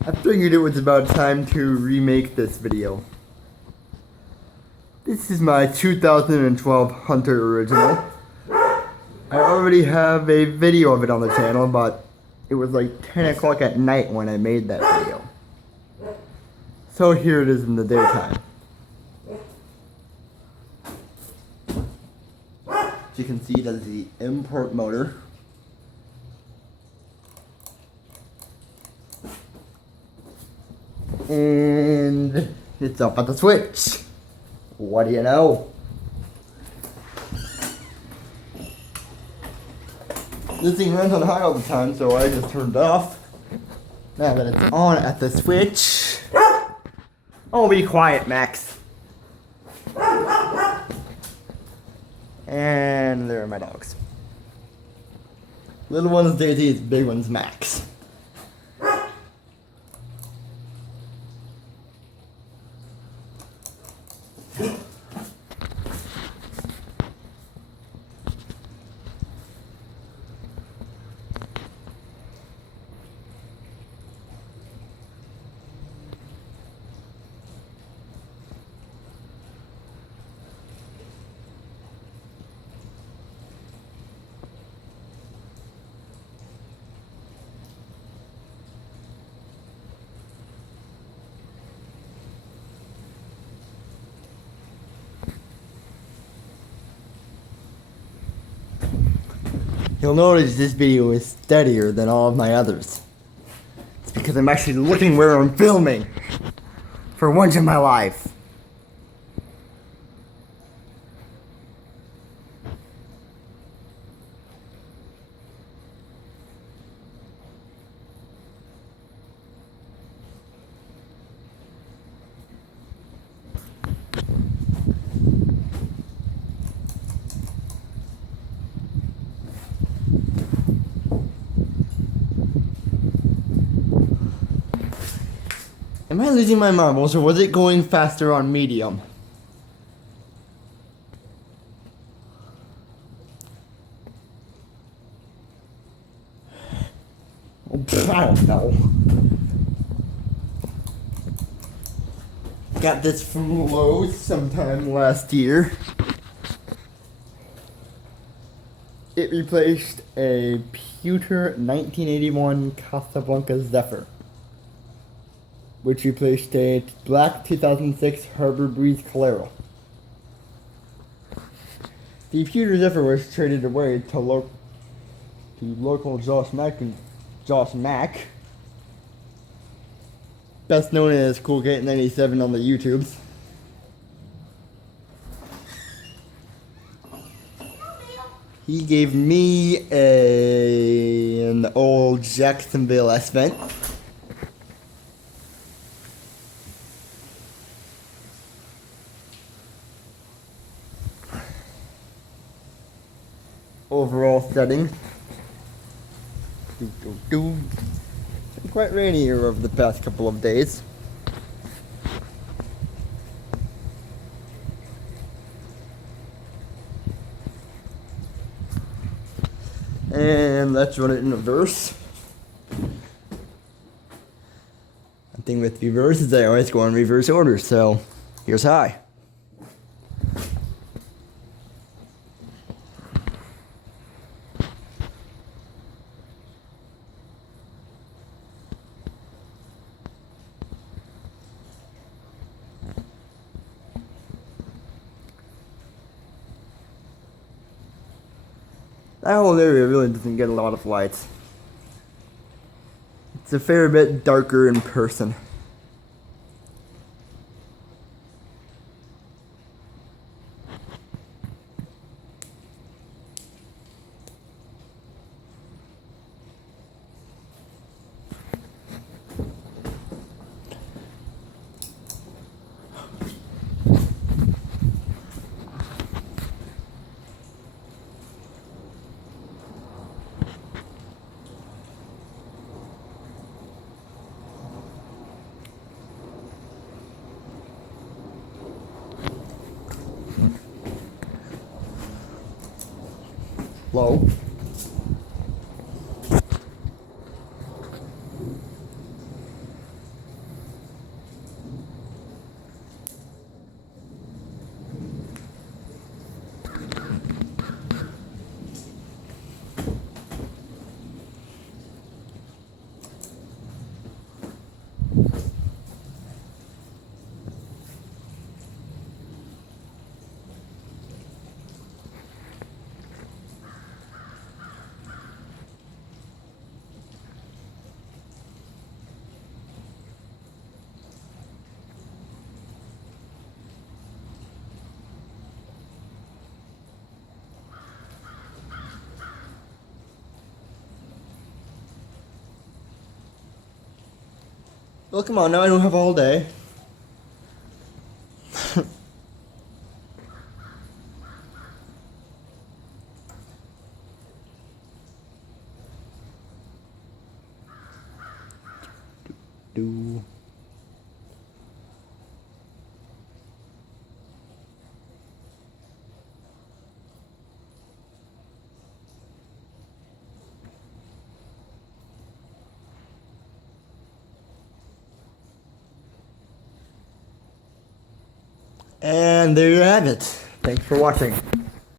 I figured it was about time to remake this video. This is my 2012 Hunter original. I already have a video of it on the channel, but it was like 10 o'clock at night when I made that video. So here it is in the daytime. As you can see, that is the import motor. And it's up at the switch. What do you know? This thing runs on high all the time, so I just turned it off. Now that it's on at the switch. Oh, be quiet, Max. And there are my dogs. Little one's Daisy, big one's Max. You'll notice this video is steadier than all of my others. It's because I'm actually looking where I'm filming. For once in my life. Am I losing my marbles, or was it going faster on medium? I don't know. Got this from Lowe's sometime last year. It replaced a pewter 1981 Casablanca Zephyr, which replaced a black 2006 Harbor Breeze Calero. The pewter Zephyr was traded away to local Josh Mack, best known as Coolgate97 on the YouTubes. He gave me an old Jacksonville S-Vent. Overall setting. It's been quite rainy here over the past couple of days. And let's run it in reverse. The thing with reverse is I always go in reverse order, so here's high. That whole area really doesn't get a lot of lights. It's a fair bit darker in person. Low. Well, come on, now I don't have all day. Do. And there you have it. Thanks for watching.